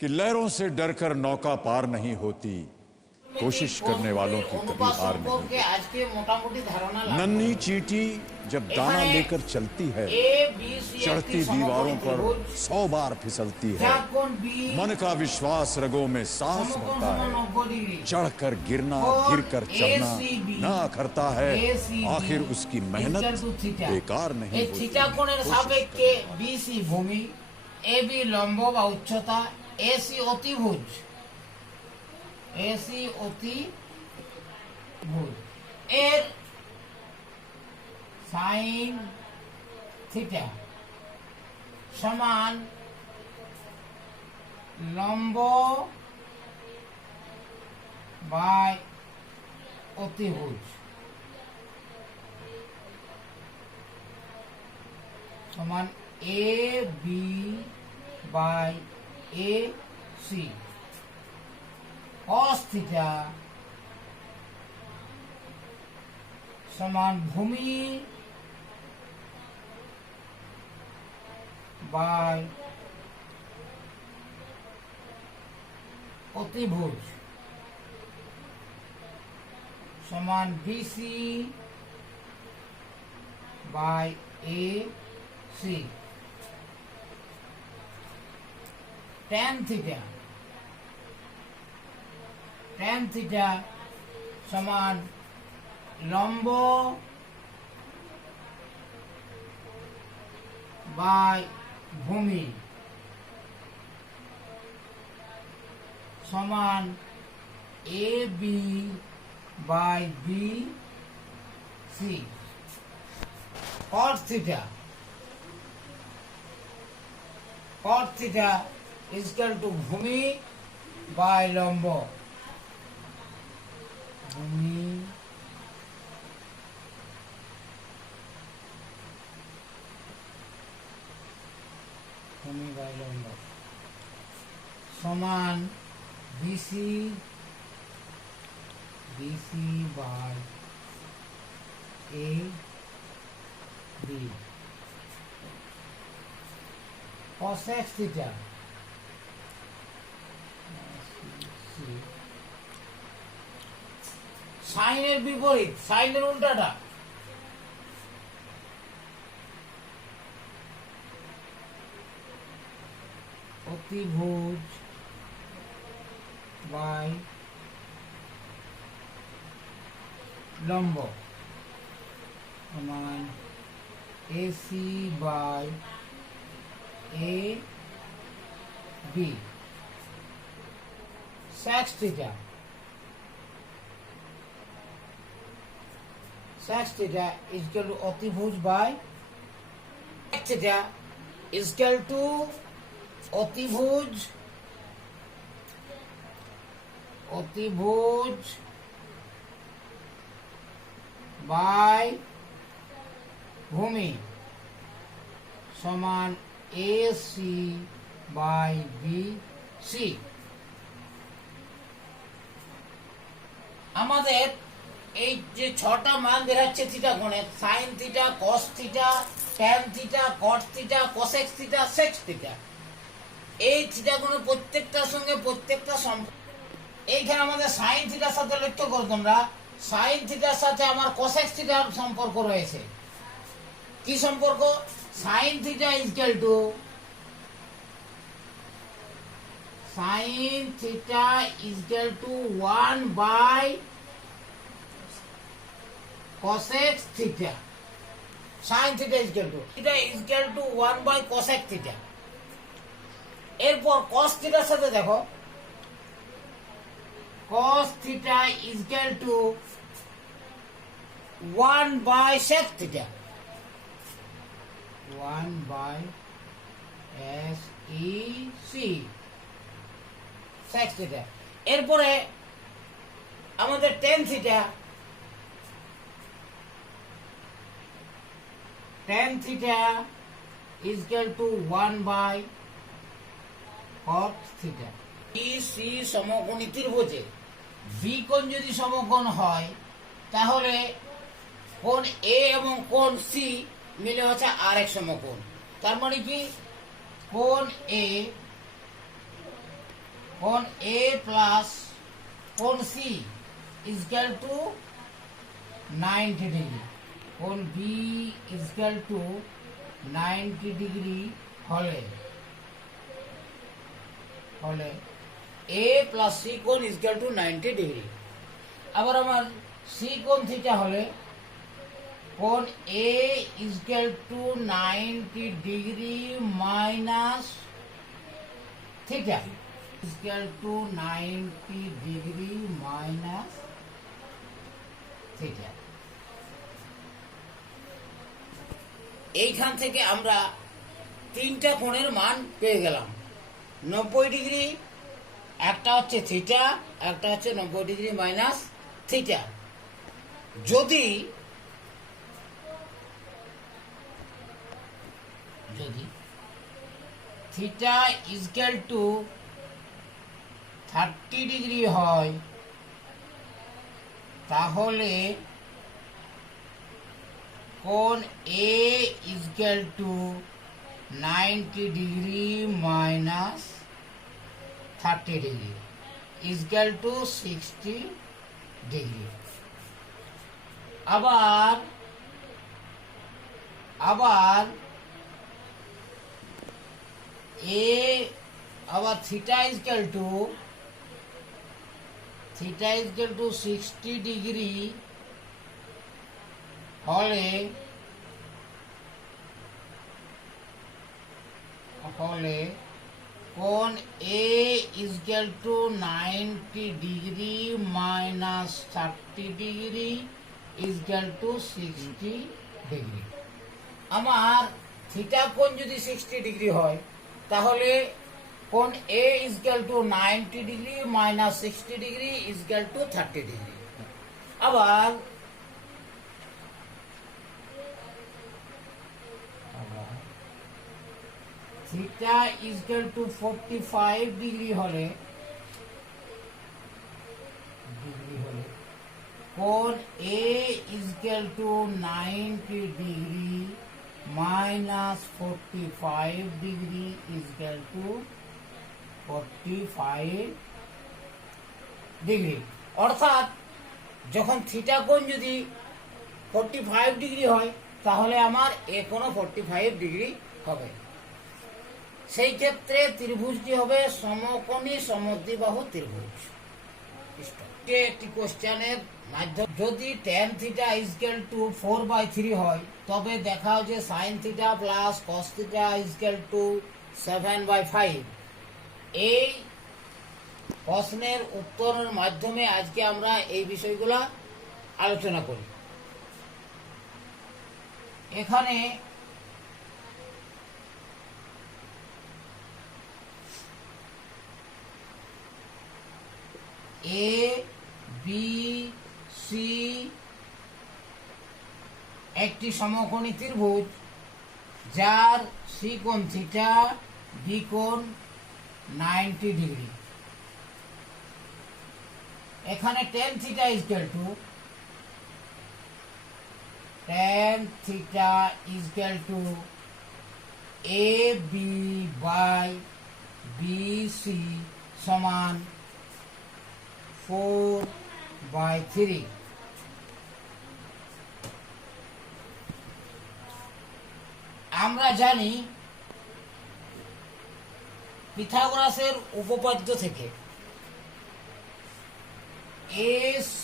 कि लहरों से डरकर नौका पार नहीं होती, कोशिश करने वालों की कभी हार नहीं होती। नन्ही चींटी जब दाना लेकर चलती है, चढ़ती दीवारों पर 100 बार फिसलती है। मन का विश्वास रगों में सांस भरता है, चढ़कर गिरना गिरकर चढ़ना ना करता है, आखिर उसकी मेहनत बेकार नहीं होती। थीटा कोणের সাপেক্ষে বিসি ভূমি, এবি লম্ব বা উচ্চতা, এসি অতিভুজ, এসি অতিভুজ এর সাইন থিটা সমান লম্ব বাই অতিভুজ সমান A B by A C cos theta সমান ভূমি বাই অতিভুজ সমান BC by A C. tan theta সমান লম্ব বাই ভূমি সমান A B by B C. cos theta equal to ভূমি বাই লম্ব, ভূমি বাই লম্ব সমান BC by A B. cos theta সাইনের বিপরীত, সাইনের উল্টাটা অতিভুজ বাই লম্ব সমান AC by A B. sec theta is equal to অতিভুজ by sec theta is equal to অতিভুজ বাই ভূমি সমান A C by B C. আমাদের এই যে ছটা মান দেখাচ্ছে থিটা কোণের, sine theta, cos theta, tan theta, cot theta, cosec theta, sec theta, এই থিটা কোণের প্রত্যেকটার সঙ্গে প্রত্যেকটা সম্পর্ক। এইখানে আমাদের সাইন থিটার সাথে লক্ষ্য করো তোমরা, সাইন থিটার সাথে আমার কোসেক থিটার সম্পর্ক রয়েছে। কি সম্পর্ক? Sine theta equal two sin theta is equal to 1 by cosec theta. Sin theta is equal to 1 by cosec theta. এরপর cos theta সাথে দেখো, cos theta is equal to 1 by sec theta. 1 by sec sec theta. এরপরে আমাদের tan theta is equal to 1 by cot theta. BC সমকোণী ত্রিভুজে V কোণ যদি সমকোণ হয় তাহলে কোণ A এবং কোণ C মিলে হচ্ছে আরেক সমকোণ। তার মানে কি কোণ A কোণ এ প্লাস কোণ সি ইজকাল টু 90 ডিগ্রি, কোণ বি ইজকাল টু 90 ডিগ্রি হলে এ প্লাস সি কোণ ইজকাল টু 90 ডিগ্রি। আবার আমার সি কোণ থিটা হলে কোণ A is equal to 90 degree minus theta is equal to 90 degree minus theta. এইখান থেকে আমরা তিনটা কোণের মান পেয়ে গেলাম। 90 ডিগ্রি, একটা হচ্ছে থিটা, একটা হচ্ছে 90 ডিগ্রি মাইনাস থিটা। যদি থিটা ইজকাল টু 30 ডিগ্রি হয় তাহলে কোণ A is equal to 90 degree minus 30 degree is equal to 60 degree. আবার থিটা ইজকাল টু 60 ডিগ্রি হলে কোণ A is equal to 90 degree minus 30 degree is equal to 60 degree. আমার থিটা কোণ যদি 60 ডিগ্রি হয় তাহলে কোণ A is equal to 90 degree minus 60 degree is equal to 30 degree. আবার থিটা ইজকাল টু 45 ডিগ্রি হলে কোণ A is equal to 90 degree minus 45 degree is equal to 45 degree. অর্থাৎ যখন থিটা কোণ যদি 45 ডিগ্রি হয় তাহলে আমার এ কোণও 45 ডিগ্রি হবে। সেই ক্ষেত্রে ত্রিভুজটি হবে সমকোণী সমদ্বিবাহু ত্রিভুজ। একটি কোশ্চেনের মাধ্যমে যদি tan থিটা ইজকাল টু 4/3 হয় তবে দেখাও যে sin theta plus cos theta is equal to 7/5। এই প্রশ্নের উত্তরের মাধ্যমে আজকে আমরা এই বিষয়গুলো আলোচনা করি। এখানে এ বি সি একটি সমকোণী ত্রিভুজ যার সি কোণ থিটা, বি কোণ 90 ডিগ্রি। এখানে tan theta is equal to A B by B C সমান 4/3। আমরা জানি পিথাগোরাসের উপপাদ্য থেকে AC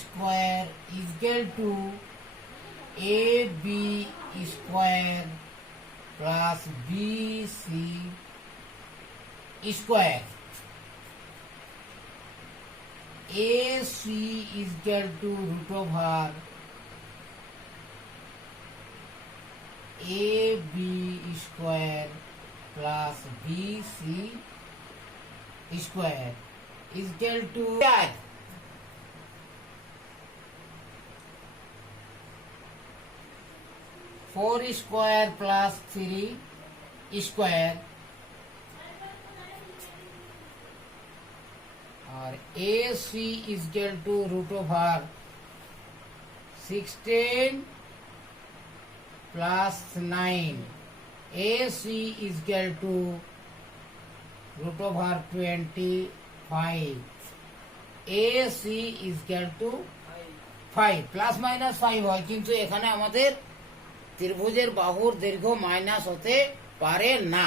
square is equal to AB square plus BC square. AC is equal to root over AB square plus BC square is equal to 4 square plus 3 square और AC is equal to root over 16 plus 9 AC is equal to root 1/25 AC is equal to 5 plus minus 5 হয়, কিন্তু এখানে আমাদের ত্রিভুজের বাহুর দৈর্ঘ্য minus হতে পারে না।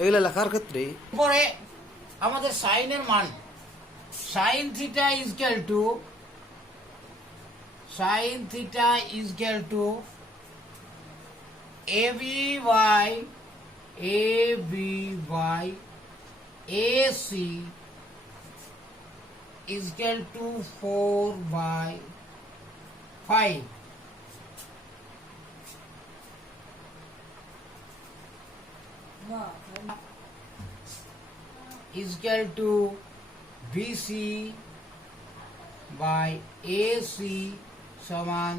এগুলো লেখার ক্ষেত্রে পরে আমাদের সাইনের মান sin theta is equal to AB by AC is equal to 4/5. Is equal to BC by AC সমান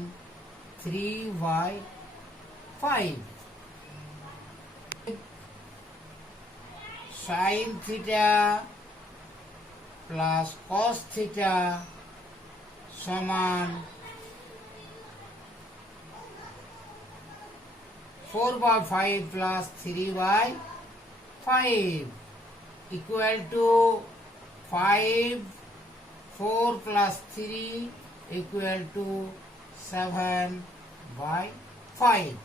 3/5. sin theta plus cos theta সমান 4/5 plus 3/5 equal to 5, 4 plus 3 equal to 7/5.